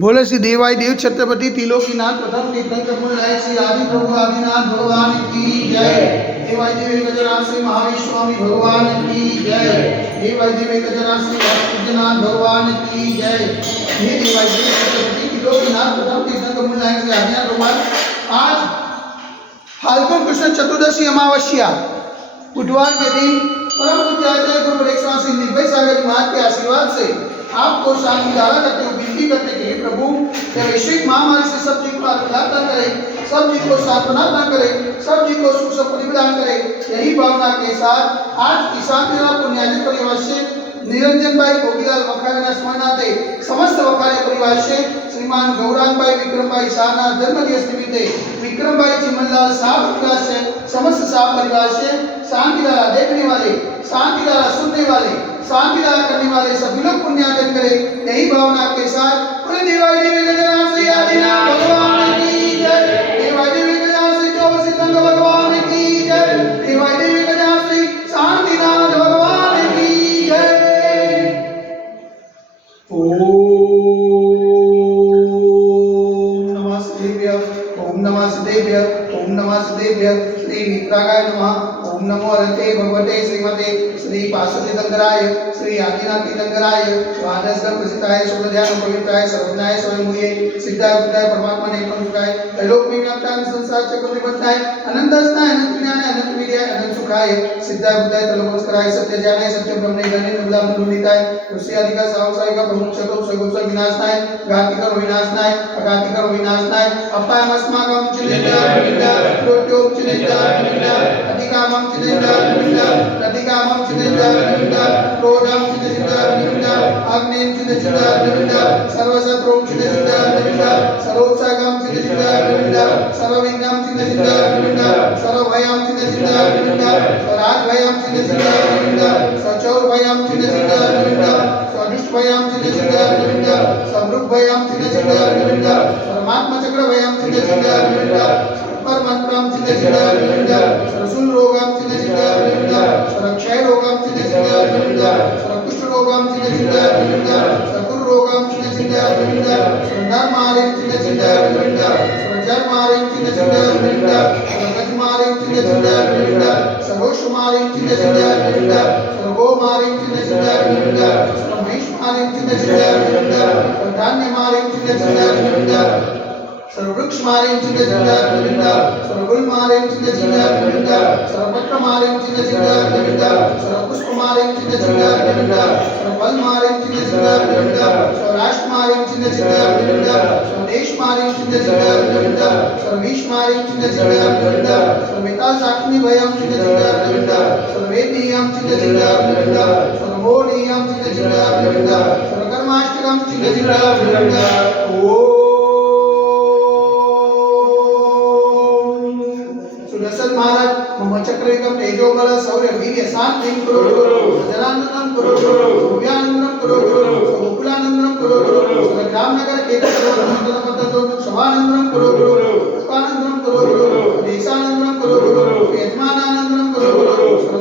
बोले श्री देवाई देव छत्रपति त्रिलोकीनाथ प्रथम तीर्थंकर नायक श्री आदि प्रभु आदिनाथ भगवान की जय। देवाई देव गजराज श्री महावीर स्वामी भगवान की जय। देवाई देव गजराज श्री भक्तनाथ भगवान की जय। हे देवाई देव छत्रपति त्रिलोकीनाथ प्रथम तीर्थंकर नायक श्री आदिनाथ भगवान, आज फाल्गुन कृष्ण चतुर्दशी अमावस्या बुधवार के दिन परम पूज्य गुरु परीक्षा श्री निर्भय सागर महाराज के आशीर्वाद से आपको शांति धारा करते हुए विनती करते कि प्रभु वैश्विक महामारी से सब जी को आत्मदान करे, सब जी को सांत्वना दान करे, सब जी को सुख समृद्धि प्रदान करे। यही भावना के साथ आज किसान मेला पुण्याजी परिवार से निरंजन भाई गोपीलाल वखारिया स्मरणार्थे समस्त वखारिया परिवार से श्रीमान गौरांग भाई विक्रम भाई शाह जन्मदिवस निमित्ते विक्रम भाई चिमनलाल शाह परिवार से समस्त शाह परिवार से शांति धारा देखने वाले, शांति धारा सुनने वाले, शांति धारा करने वाले सभी लोग पुण्यार्जन करें। यही भावना के साथ बोले देवाई देवी गजराज श्री आदिनाथ भगवान की जय। देवाई देवी गजराज श्री चौबे सिद्धंकर भगवान की जय। देवाई देवी गजराज श्री शांतिनाथ भगवान की जय। ओम नमः शिवाय, ओम नमः शिवाय, ओम नमः शिवाय। श्री मित्रागाय नमः। ओम नमो रते भगवते श्रीमते श्री पार्वती दंगराय श्री आदिनाथ दंगराय स्वादस्कर प्रसिद्धाय सुखध्यान पवित्राय सर्वज्ञाय स्वयंभूये सिद्धाय बुद्धाय परमात्मा ने पंचकाय त्रैलोक में व्याप्तान संसार चक्र में बद्धाय अनंत अस्ताय अनंत ज्ञानाय अनंत विद्याय अनंत सुखाय सिद्धाय बुद्धाय त्रैलोकस्कराय सत्य ज्ञानाय सत्य ब्रह्मणे ज्ञाने निर्मला निर्मलिताय ऋषि आदिका सावसाय का प्रमुख चतुर सगुप्त विनाशनाय घातिकर विनाशनाय अघातिकर विनाशनाय अपायम अस्माकं चिन्ता चिन्ता रोट्यो चिन्ता चिन्ता अधिकामं चिन्ता चिन्ता अधिकामं चिन्ता चिन्ता क्रोधं चिन्ता चिन्ता अग्निं चिन्ता चिन्ता सर्वशत्रुं चिन्ता चिन्ता सर्वोत्साहं चिन्ता चिन्ता सर्वविघ्नं चिन्ता चिन्ता सर्वभयं चिन्ता चिन्ता स्वराजभयं चिन्ता चिन्ता सचौरभयं चिन्ता चिन्ता स्वदुष्टभयं चिन्ता चिन्ता समृद्धभयं चिन्ता चिन्ता परमात्मचक्रभयं चिन्ता चिन्ता परमंत्रं चिन्ता चिन्ता रसूल रोगं चिन्ता चिन्ता क्षय रोगं चिन्ता चिन्ता कुष्ठ रोगं चिन्ता चिन्ता सकुर रोगं चिन्ता चिन्ता नरमारिं चिन्ता चिन्ता जरमारिं चिन्ता चिन्ता गजमारिं चिन्ता चिन्ता सरोषमारिं चिन्ता चिन्ता सर्वोमारिं चिन्ता चिन्ता महिषमारिं चिन्ता चिन्ता धान्यमारिं चिन्ता चिन्ता सर्ववृक्ष मारें चिन्ता चिन्ता सर्वगुल मारें चिन्ता चिन्ता सर्वपत्र मारें चिन्ता चिन्ता सर्वपुष्प मारें चिन्ता चिन्ता सर्वफल मारें चिन्ता चिन्ता स्वराष्ट्र मारें चिन्ता चिन्ता स्वदेश मारें चिन्ता चिन्ता सर्वेश मारें चिन्ता चिन्ता सर्वेता साक्षी भयं चिन्ता चिन्ता सर्वेदियं चिन्ता चिन्ता सर्वोनियं चिन्ता चिन्ता सर्वकर्माष्टकं चिन्ता चिन्ता ओम सुदर्शन महाराज मम चक्रयुगम तेजोबल शौर्य वीर्य शांति करो सजनानंदम करो भव्यानंदम करो गोकुलानंदम करो ग्रामनगर केतन करो नंदनपत शवानंदम करो पुष्पानंदम करो देशानंदम करो यजमानानंदम करो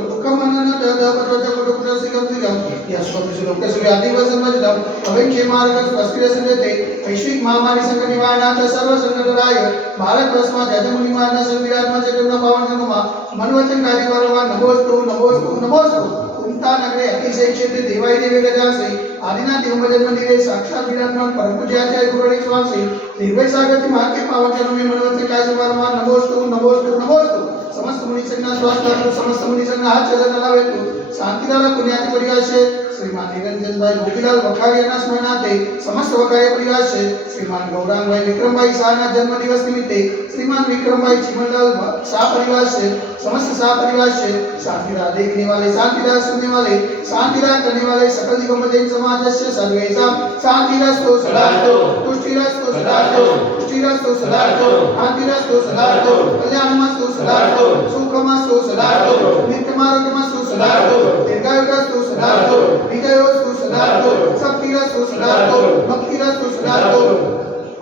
दुःखमनन ददपचोच कुटुकुटसिकम सिकम यस्वति लोकस्य व्याधिवसं वजदम अवेक्षे मार्ग स्पष्टिरसंजते वैश्विक महामारी संकट निवारणार्थ सर्व संकटराय भारत वर्षमा जयमुनि निवारण संविरात्मा जगन्ना पावन जन्मा मनवचन कार्यवारवा नमोस्तु नमोस्तु नमोस्तु कुंता नगरे अतिशय क्षेत्र देवाई देवी गजासे आदिनाथ देव जन्म दिवे साक्षात विराजमान परम पूज्याचार्य गुरु स्वामी निर्भय सागर के महाके पावन जन्म में मनवचन कार्यवारवा नमोस्तु नमोस्तु नमोस्तु समस्त मुनि संघ स्वास्थ्य समस्त मुनि संघ हाथ चलन लावेतु शांतिदारा पुण्याति परिवार से श्रीमान निरंजन भाई गोपीलाल वखारिया स्मरणार्थे समस्त वखारिया परिवार से श्रीमान गौरांग भाई विक्रम भाई शाह जन्म दिवस निमित्ते श्रीमान विक्रम भाई चिमनलाल शाह परिवार से समस्त शाह परिवार से शांतिदार देखने वाले, शांतिदार सुनने वाले, शांतिदार करने वाले सकल दिगंबर समाज से सर्वेषां शांतिरस्तु सदास्तु पुष्टिरस्तु सदास्तु पुष्टिरस्तु सदास्तु शांतिरस्तु सदास्तु कल्याणमस्तु सदास्तु सुखमस्तु सदास्तु नित्यमारोग्यमस्तु सदास्तु दीर्घायुरस्तु सदास्तु विजयोस्तु सदास्तु शक्तिरस्तु सदास्तु भक्तिरस्तु सदास्तु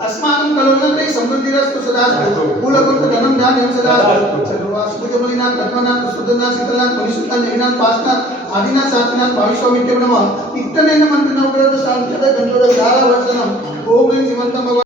अस्माकं कलोन्नग्रे समृद्धिरस्तु सदास्तु कुलकुंठ धनं धान्यं सदास्तु सर्वासु भुजबलिनाथ पद्मनाथ सुदनाथ शीतलनाथ परिशुद्धनाथ नवीनाथ पासनाथ आदिनाथ सातिनाथ भाविष्वामित्य नमः इत्तनेन मंत्रिणं उपरत शांतिद गंधोद धारा वर्षणम ओम ह्रीं श्रीमन्तं भगवान्